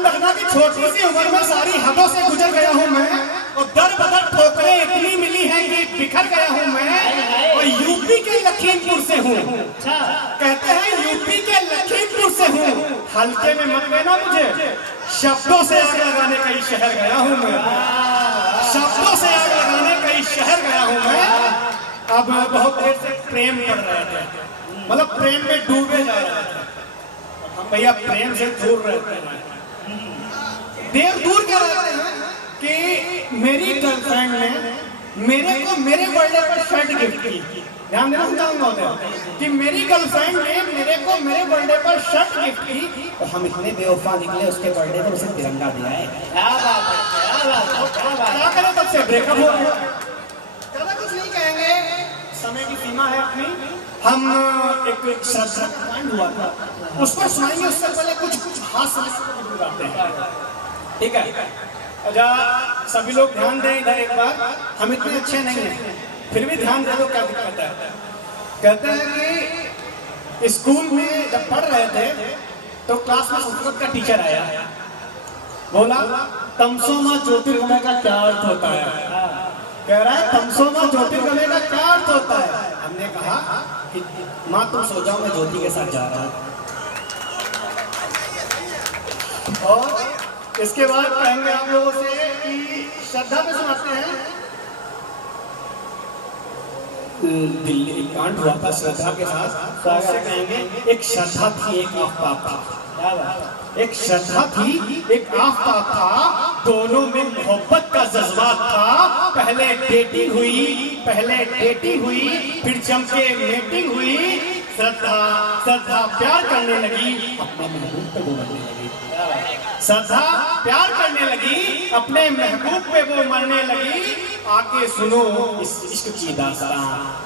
ध्यान रखना कि छोटी सी उम्र में सारी हदों से गुजर गया हूँ मैं, और दर बदर ठोकरें इतनी मिली हैं कि बिखर गया हूँ मैं, और यूपी के लखीमपुर से हूँ। कहते हैं यूपी के लखीमपुर से हूँ, हल्के में मत लेना मुझे, शब्दों से आग लगाने कई शहर गया हूँ मैं, शब्दों से आग लगाने कई शहर गया हूँ मैं। अब बहुत देर से प्रेम पढ़ रहे थे, मतलब प्रेम में डूबे जा रहे थे, हम भैया प्रेम से दूर रहते हैं। देर दूर क्या रहते हैं कि मेरी गर्लफ्रेंड ने मेरे को मेरे बर्थडे पर शर्ट गिफ्ट की। ध्यान देना चाहूंगा कि मेरी गर्लफ्रेंड ने मेरे को मेरे बर्थडे पर शर्ट गिफ्ट की, और हम इतने बेवफा निकले, उसके बर्थडे पर उसे तिरंगा दिया है। क्या करें, तब से ब्रेकअप हो गया। ज्यादा कुछ नहीं कहेंगे, समय की सीमा है अपनी। हम एक श्रद्धा हुआ था, उस पर सुनाएंगे, उससे पहले कुछ हास्य गाते हैं, ठीक है? अच्छा सभी लोग ध्यान दें इधर एक बार, हम इतने अच्छे नहीं हैं, फिर भी ध्यान दे दो, क्या दिक्कत है? कहते हैं कि स्कूल में जब पढ़ रहे थे तो क्लास में संस्कृत का टीचर आया, बोला तमसो मां ज्योतिर्गमय का क्या अर्थ होता है? कह रहा है तमसो मां ज्योतिर्गमय का क्या अर्थ होता है? हमने कहा कि मां तुम सो जाओ, मैं ज्योति के साथ जा रहा हूं। और इसके बाद कहेंगे आप लोगों से कि श्रद्धा में सुनाते हैं, दिल्ली एक कांड हुआ था श्रद्धा के साथ, तो ऐसे कहेंगे एक श्रद्धा थी एक आफ्ताब था, एक श्रद्धा थी एक आफ्ताब था, दोनों में मोहब्बत का जज्बात था। पहले डेटिंग हुई, फिर जम के मेटिंग हुई, श्रद्धा प्यार करने लगी, अपने महबूब पे वो मरने लगी। श्रद्धा प्यार करने लगी, अपने महबूब पे वो मरने लगी। आके सुनो इस इश्क की दास्तां,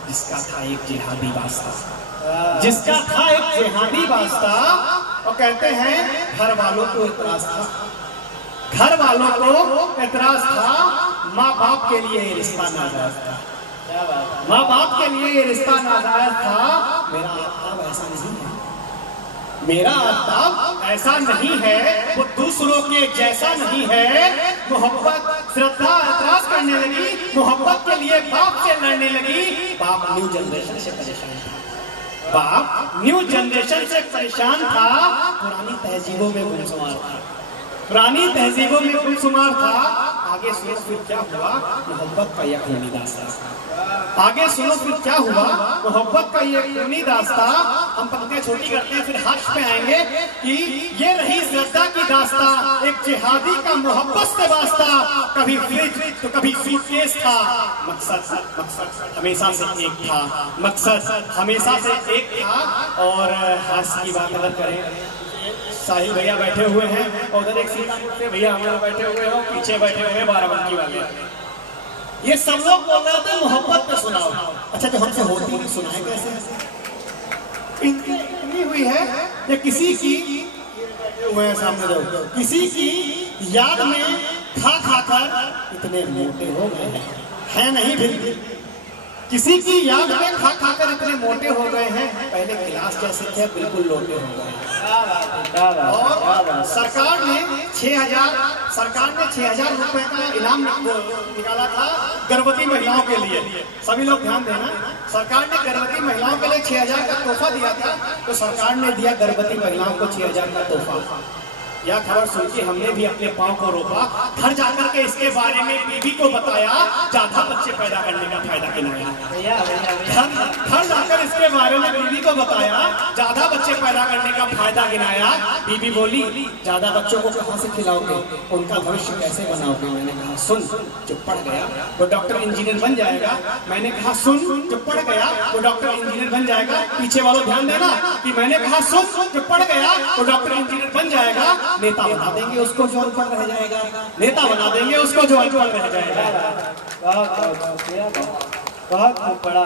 जिसका था एक जिहादी वास्ता, जिसका था एक जिहादी वास्ता। और कहते हैं घर वालों को एतराज था, घर वालों को एतराज था, माँ बाप के लिए ये रिश्ता नाजायज था, माँ बाप के लिए ये रिश्ता नाजायज था। मेरा आफ्ताब ऐसा नहीं है, मेरा आफ्ताब ऐसा नहीं है, वो दूसरों के जैसा नहीं है। मोहब्बत श्रद्धा एतराज करने लगी, मोहब्बत के लिए बाप से लड़ने लगी। बाप न्यू जनरेशन से परेशान था, बाप न्यू जनरेशन से परेशान था, पुरानी तहजीबों में गुमसुमार था, पुरानी तहजीबों में गुमसुमार था। आगे सुनो फिर क्या हुआ, मोहब्बत का यह खूनी दास्तां। आगे सुनो फिर क्या हुआ, मोहब्बत का ये खूनी दास्तां। हम पंक्तियां छोटी करते हैं, फिर हर्ष पे आएंगे कि ये रही श्रद्धा की दास्तां, एक जिहादी का मोहब्बत से वास्ता। कभी फ्रिज तो कभी सूटकेस था, मकसद हमेशा से एक था, मकसद हमेशा से एक था। और हास्य की बात अगर करें, साहिल भैया बैठे हुए हैं, और उधर एक सीतापुर से भैया हमारे बैठे हुए हो, पीछे बैठे हुए हैं बाराबंकी वाले। ये सब लोग बोल रहे थे मोहब्बत पे सुनाओ। अच्छा जो हमसे होती नहीं सुनाए कैसे? इतनी हुई है ये किसी की हुए हैं सामने लोग, किसी की याद में खा कर इतने मोटे हो गए हैं, नहीं फिर किसी की याद में खा कर इतने मोटे हो गए हैं, पहले गिलास जैसे थे बिल्कुल लोटे हो गए। और सरकार ने 6,000 रुपए का इनाम निकाला था गर्भवती महिलाओं के लिए। सभी लोग ध्यान देना, सरकार ने गर्भवती महिलाओं के लिए 6,000 का तोहफा दिया था, तो सरकार ने दिया गर्भवती महिलाओं को 6,000 का तोहफा। यह खबर सुन के हमने भी अपने पाँव को रोका, घर जाकर के इसके बारे में बीवी को बताया, ज्यादा बच्चे पैदा करने का फायदा गिनाया। घर जाकर इसके बारे में बीवी को बताया, ज्यादा बच्चे पैदा करने का फायदा गिनाया। बीवी बोली ज्यादा बच्चों को कहाँ से खिलाओगे, उनका भविष्य कैसे बनाओगे? मैंने कहा सुन जो पढ़ गया वो डॉक्टर इंजीनियर बन जाएगा। मैंने कहा सुन जो पढ़ गया वो डॉक्टर इंजीनियर बन जाएगा। पीछे वालों ध्यान देना कि मैंने कहा सुन जो पढ़ गया वो डॉक्टर इंजीनियर बन जाएगा। नेता बना देंगे उसको जो अनपढ़ रह जाएगा, नेता बना देंगे उसको जो अनपढ़ रह जाएगा। बहुत बड़ा